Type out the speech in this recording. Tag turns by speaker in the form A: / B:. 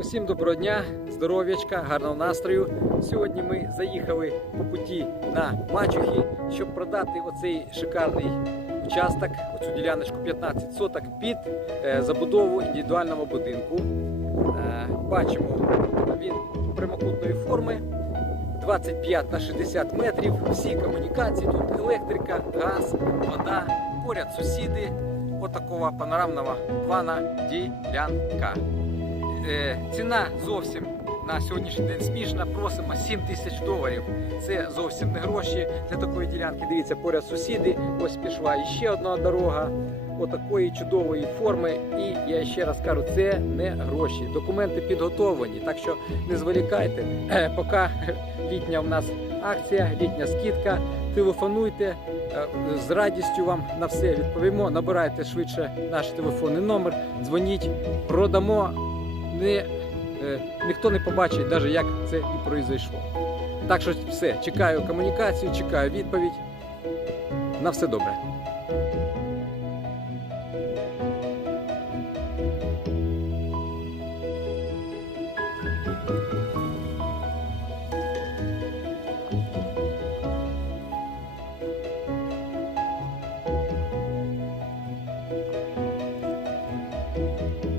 A: Усім доброго дня, здоров'ячка, гарного настрою. Сьогодні ми заїхали по путі на Мачухи, щоб продати оцей шикарний участок, оцю діляночку 15 соток під е, забудову індивідуального будинку. Е, бачимо, він прямокутної форми. 25 на 60 метрів, всі комунікації, тут електрика, газ, вода, поряд сусіди, отакого панорамного плана ділянка. Е, ціна зовсім на сьогоднішній день смішна. Просимо 7 тисяч доларів. Це зовсім не гроші для такої ділянки. Дивіться, поряд сусіди. Ось пішла іще одна дорога. Отакої чудової форми. І я ще раз кажу, це не гроші. Документи підготовлені, так що не зволікайте. Е, Поки літня в нас акція, літня скидка. Телефонуйте. Е, З радістю вам на все відповімо. Набирайте швидше наш телефонний номер, дзвоніть, продамо не, е, ніхто не побачить, навіть як це і произойшло. Так що все, чекаю комунікацію, чекаю відповідь. На все добре. Thank you.